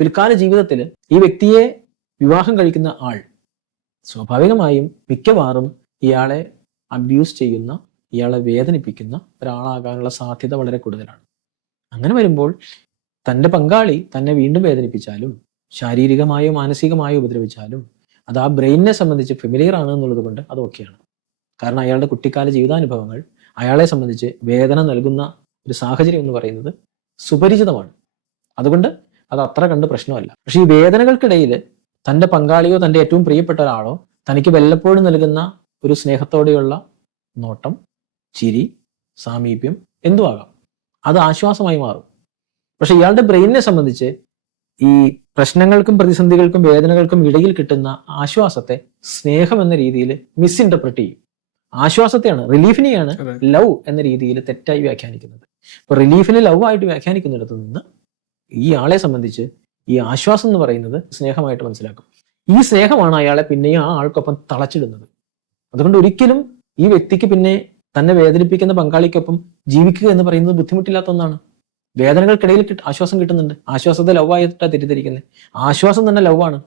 പിൽക്കാല ജീവിതത്തിൽ ഈ വ്യക്തിയെ വിവാഹം കഴിക്കുന്ന ആൾ സ്വാഭാവികമായും മിക്കവാറും ഇയാളെ അബ്യൂസ് ചെയ്യുന്ന, ഇയാളെ വേദനിപ്പിക്കുന്ന ഒരാളാകാനുള്ള സാധ്യത വളരെ കൂടുതലാണ്. അങ്ങനെ വരുമ്പോൾ തൻ്റെ പങ്കാളി തന്നെ വീണ്ടും വേദനിപ്പിച്ചാലും ശാരീരികമായോ മാനസികമായോ ഉപദ്രവിച്ചാലും അത് ആ ബ്രെയിനിനെ സംബന്ധിച്ച് ഫെമിലിയർ ആണ് എന്നുള്ളത് കൊണ്ട് അത് ഓക്കെയാണ്. കാരണം അയാളുടെ കുട്ടിക്കാല ജീവിതാനുഭവങ്ങൾ അയാളെ സംബന്ധിച്ച് വേദന നൽകുന്ന ഒരു സാഹചര്യം എന്ന് പറയുന്നത് സുപരിചിതമാണ്. അതുകൊണ്ട് അത് അത്ര കണ്ട് പ്രശ്നമല്ല. പക്ഷെ ഈ വേദനകൾക്കിടയിൽ തൻ്റെ പങ്കാളിയോ തൻ്റെ ഏറ്റവും പ്രിയപ്പെട്ട ഒരാളോ തനിക്ക് വല്ലപ്പോഴും നൽകുന്ന ഒരു സ്നേഹത്തോടെയുള്ള നോട്ടം, ചിരി, സാമീപ്യം എന്തുമാകാം, അത് ആശ്വാസമായി മാറും. പക്ഷെ ഇയാളുടെ ബ്രെയിനിനെ സംബന്ധിച്ച് ഈ പ്രശ്നങ്ങൾക്കും പ്രതിസന്ധികൾക്കും വേദനകൾക്കും ഇടയിൽ കിട്ടുന്ന ആശ്വാസത്തെ സ്നേഹം എന്ന രീതിയിൽ മിസ്ഇന്റർപ്രറ്റ് ചെയ്യും. ആശ്വാസത്തെയാണ്, റിലീഫിനെയാണ് ലവ് എന്ന രീതിയിൽ തെറ്റായി വ്യാഖ്യാനിക്കുന്നത്. അപ്പൊ റിലീഫിനെ ലവ് ആയിട്ട് വ്യാഖ്യാനിക്കുന്നിടത്ത് നിന്ന് ഈ ആളെ സംബന്ധിച്ച് ഈ ആശ്വാസം എന്ന് പറയുന്നത് സ്നേഹമായിട്ട് മനസ്സിലാക്കും. ഈ സ്നേഹമാണ് അയാളെ പിന്നെയും ആ ആൾക്കൊപ്പം തളച്ചിടുന്നത്. അതുകൊണ്ട് ഒരിക്കലും ഈ വ്യക്തിക്ക് പിന്നെ തന്നെ വേദനിപ്പിക്കുന്ന പങ്കാളിക്കൊപ്പം ജീവിക്കുക എന്ന് പറയുന്നത് ബുദ്ധിമുട്ടില്ലാത്ത ഒന്നാണ്. വേദനകൾക്കിടയിൽ ആശ്വാസം കിട്ടുന്നുണ്ട്. ആശ്വാസത്തെ ലവ് ആയിട്ടാണ് തെറ്റിദ്ധരിക്കുന്നത്. ആശ്വാസം തന്നെ ലവ് ആണ്.